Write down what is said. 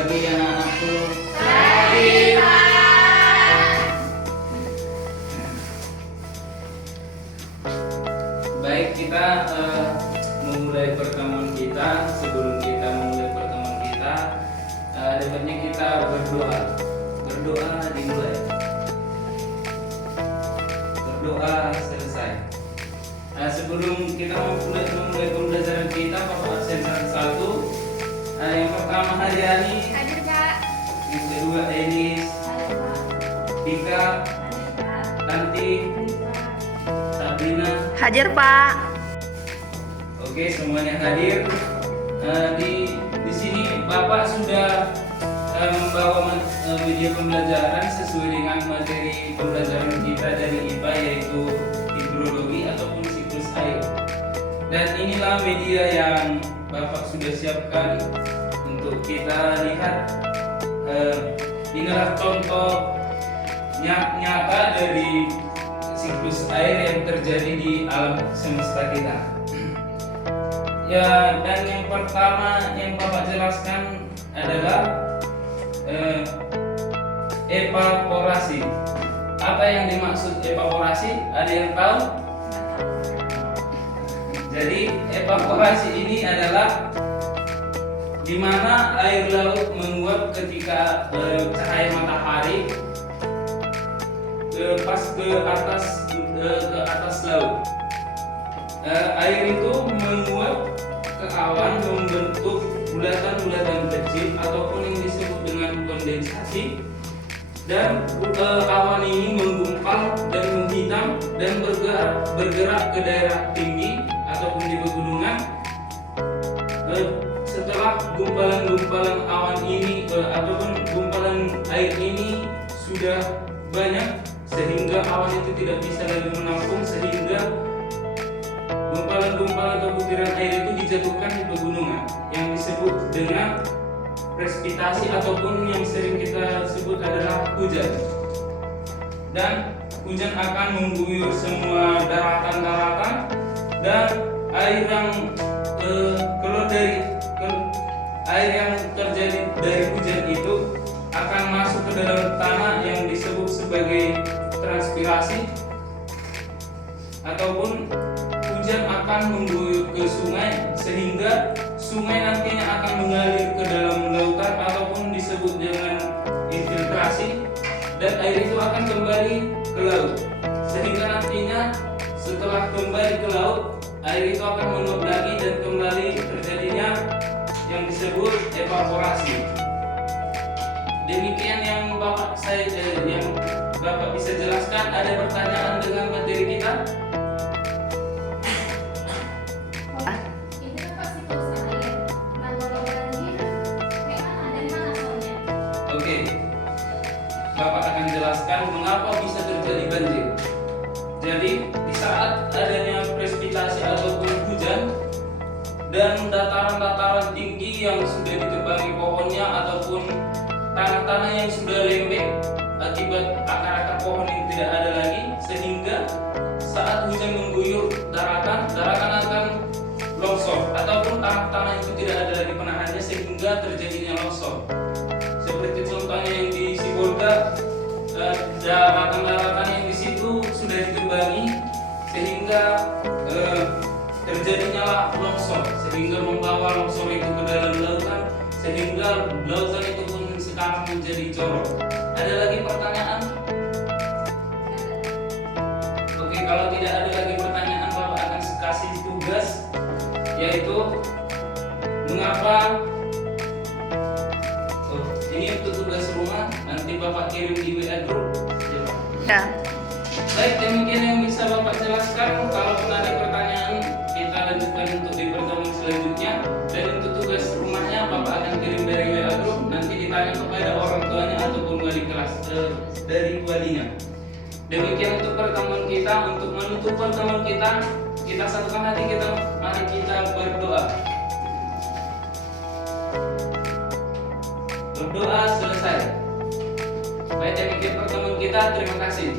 pagi anak-anakku. Pagi, Pak. Baik, kita memulai pertemuan kita. Sebelum kita memulai pertemuan kita, ada baiknya kita berdoa. Berdoa dimulai. Berdoa selesai. Sebelum kita memulai pembelajaran kita, Bapak absen satu. Yang pertama Haryani, Hadir, Pak. yang kedua Elis, Hadir, Pak. Tika, Hadir, Pak. Tanti, Hadir, Pak. Sabrina. Hadir, Pak. Oke, semuanya hadir. Di sini Bapak sudah membawa media pembelajaran sesuai dengan materi pembelajaran kita dari IPA, yaitu hidrologi ataupun siklus air. Dan inilah media yang Bapak sudah siapkan untuk kita lihat. Inilah contoh nyata dari siklus air yang terjadi di alam semesta kita. Ya, dan yang pertama yang Bapak jelaskan adalah evaporasi. Apa yang dimaksud evaporasi? Ada yang tahu? Jadi evaporasi ini adalah di mana air laut menguap ketika cahaya matahari pas ke atas laut. Air itu menguap ke awan membentuk bulatan-bulatan kecil ataupun yang disebut dengan kondensasi, dan awan ini menggumpal dan menghitam dan bergerak ke daerah tinggi ataupun di pegunungan. Setelah gumpalan-gumpalan awan ini ataupun gumpalan air ini sudah banyak sehingga awan itu tidak bisa lagi menampung, sehingga gumpalan-gumpalan atau butiran air itu dijatuhkan di pegunungan yang disebut dengan presipitasi ataupun yang sering kita sebut adalah hujan. Dan hujan akan mengguyur semua daratan-daratan, dan air yang keluar dari air yang terjadi dari hujan itu akan masuk ke dalam tanah yang disebut sebagai transpirasi, ataupun hujan akan mengguyur ke sungai sehingga sungai nantinya akan mengalir ke dalam lautan ataupun disebut dengan infiltrasi, dan air itu akan kembali ke laut sehingga nantinya setelah kembali ke laut air itu akan menguap lagi dan kembali terjadinya yang disebut evaporasi. Demikian yang Bapak bisa jelaskan. Ada pertanyaan dengan materi kita? Ini kan Pak siklus air. Nah, kalau banjir, kayak mana? Dari mana soalnya? Oke, Bapak akan jelaskan mengapa bisa terjadi banjir. Jadi di saat adanya presipitasi ataupun hujan dan dataran-dataran tinggi yang sudah ditebangi pohonnya ataupun tanah-tanah yang sudah lembek akibat akar-akar pohon yang tidak ada lagi, sehingga saat hujan mengguyur daratan akan longsor ataupun tanah-tanah itu tidak ada lagi penahannya sehingga terjadinya longsor. Seperti contohnya yang di Sibolga, daratan-daratan yang di situ sudah ditebangi sehingga terjadinya lah longsor, sehingga membawa longsor itu ke dalam lautan, sehingga lautan itu pun sekarang menjadi corong. Ada lagi pertanyaan? Oke, kalau tidak ada lagi pertanyaan, Bapak akan kasih tugas, yaitu mengapa. Ini untuk tugas rumah, nanti Bapak kirim di WA group. Ya, Pak. Ya. Baik, demikian yang bisa Bapak jelaskan. Kalaupun ada pertanyaan, kita lanjutkan untuk di pertemuan selanjutnya. Dan untuk tugas rumahnya Bapak akan kirim dari WA group, nanti ditanya kepada orang tuanya ataupun wali kelas dari walinya. Demikian untuk pertemuan kita. Untuk menutup pertemuan kita satukan hati kita. Mari kita berdoa. Berdoa selesai. Baik, demikian pertemuan kita. Terima kasih.